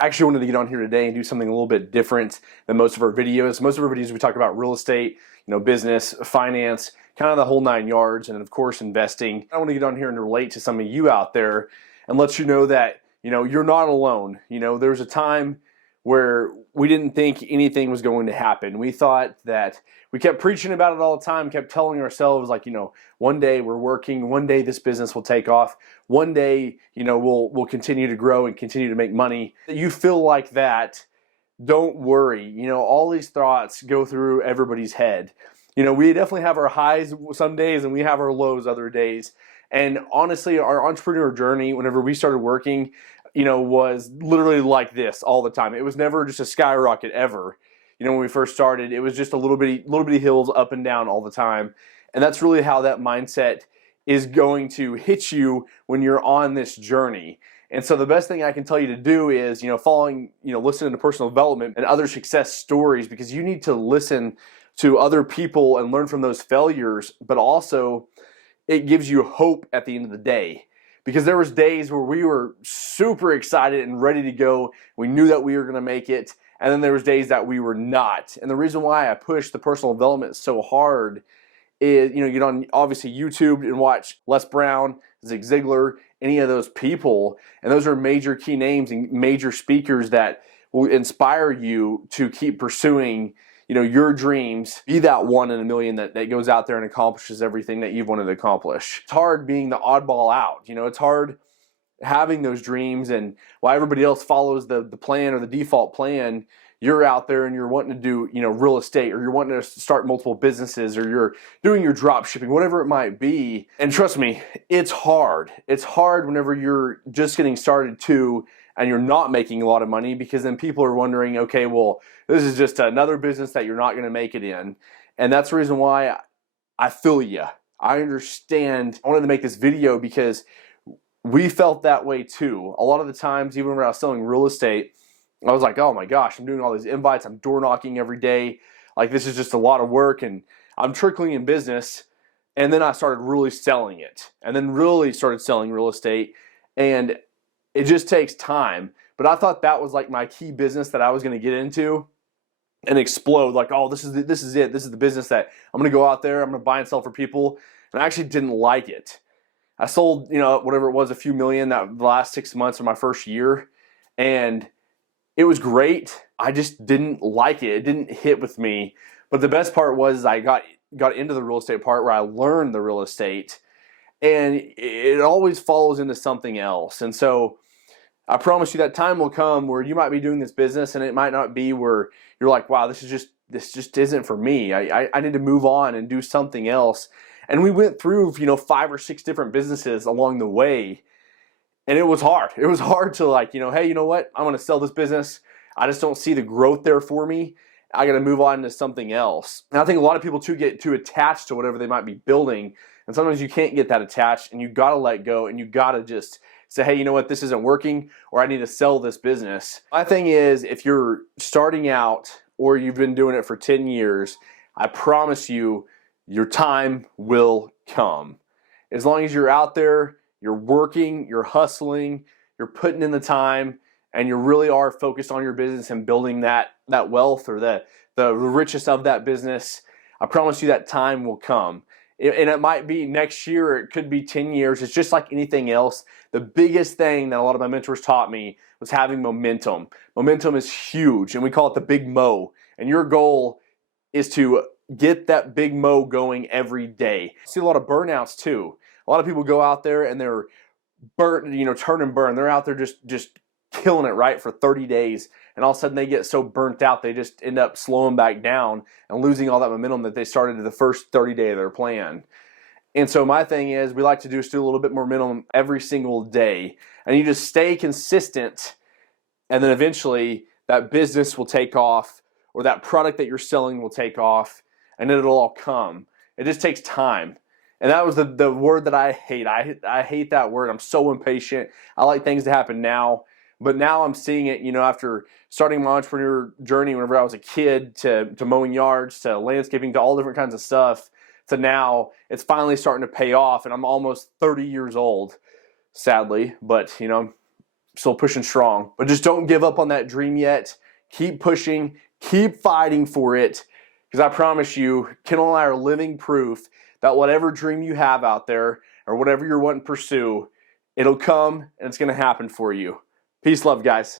I actually wanted to get on here today and do something a little bit different than most of our videos. Most of our videos we talk about real estate, business, finance, kind of the whole nine yards, and of course investing. I want to get on here and relate to some of you out there and let you know that you're not alone. There was a time where we didn't think anything was going to happen. We thought that we kept preaching about it all the time, kept telling ourselves like, one day we're working, one day this business will take off, one day, we'll continue to grow and continue to make money. You feel like that, don't worry. All these thoughts go through everybody's head. We definitely have our highs some days and we have our lows other days. And honestly, our entrepreneur journey, whenever we started working, was literally like this all the time. It was never just a skyrocket ever. When we first started, it was just a little bitty hills up and down all the time. And that's really how that mindset is going to hit you when you're on this journey. And so the best thing I can tell you to do is, listening to personal development and other success stories, because you need to listen to other people and learn from those failures, but also it gives you hope at the end of the day. Because there was days where we were super excited and ready to go. We knew that we were going to make it. And then there was days that we were not. And the reason why I push the personal development so hard is, you get on obviously YouTube and watch Les Brown, Zig Ziglar, any of those people. And those are major key names and major speakers that will inspire you to keep pursuing, your dreams. Be that one in a million that goes out there and accomplishes everything that you've wanted to accomplish. It's hard being the oddball out. It's hard having those dreams, and while everybody else follows the plan or the default plan, you're out there and you're wanting to do real estate, or you're wanting to start multiple businesses, or you're doing your drop shipping, whatever it might be. And trust me, it's hard. It's hard whenever you're just getting started too and you're not making a lot of money, because then people are wondering, okay, well, this is just another business that you're not going to make it in. And that's the reason why I feel you. I understand. I wanted to make this video because we felt that way too. A lot of the times, even when I was selling real estate, I was like, oh my gosh, I'm doing all these invites, I'm door knocking every day. Like, this is just a lot of work, and I'm trickling in business. And then I started really selling it, and then really started selling real estate. And it just takes time. But I thought that was like my key business that I was going to get into and explode. Like, oh, this is it. This is the business that I'm going to go out there, I'm going to buy and sell for people. And I actually didn't like it. I sold, whatever it was, a few million the last 6 months of my first year. And it was great. I just didn't like it. It didn't hit with me. But the best part was I got into the real estate part where I learned the real estate. And it always follows into something else. And so I promise you that time will come where you might be doing this business and it might not be where you're like, wow, this just isn't for me. I need to move on and do something else. And we went through, 5 or 6 different businesses along the way. And it was hard. It was hard to hey, you know what? I'm going to sell this business. I just don't see the growth there for me. I got to move on to something else. And I think a lot of people too get too attached to whatever they might be building. And sometimes you can't get that attached, and you got to let go, and you got to just say, hey, you know what? This isn't working, or I need to sell this business. My thing is, if you're starting out or you've been doing it for 10 years, I promise you, your time will come. As long as you're out there, you're working, you're hustling, you're putting in the time, and you really are focused on your business and building that wealth or the richest of that business, I promise you that time will come. And it might be next year, or it could be 10 years. It's just like anything else. The biggest thing that a lot of my mentors taught me was having momentum. Momentum is huge, and we call it the big mo. And your goal is to get that big mo going every day. I see a lot of burnouts too. A lot of people go out there and they're burnt, turn and burn. They're out there just killing it, right, for 30 days. And all of a sudden they get so burnt out, they just end up slowing back down and losing all that momentum that they started in the first 30 day of their plan. And so my thing is, we like to do a little bit more minimum every single day. And you just stay consistent, and then eventually that business will take off, or that product that you're selling will take off, and it'll all come. It just takes time. And that was the word that I hate. I hate that word. I'm so impatient. I like things to happen now. But now I'm seeing it, after starting my entrepreneur journey whenever I was a kid, to mowing yards, to landscaping, to all different kinds of stuff, to now it's finally starting to pay off. And I'm almost 30 years old, sadly. But, still pushing strong. But just don't give up on that dream yet. Keep pushing, keep fighting for it, because I promise you, Kendall and I are living proof that whatever dream you have out there or whatever you're wanting to pursue, it'll come and it's going to happen for you. Peace, love, guys.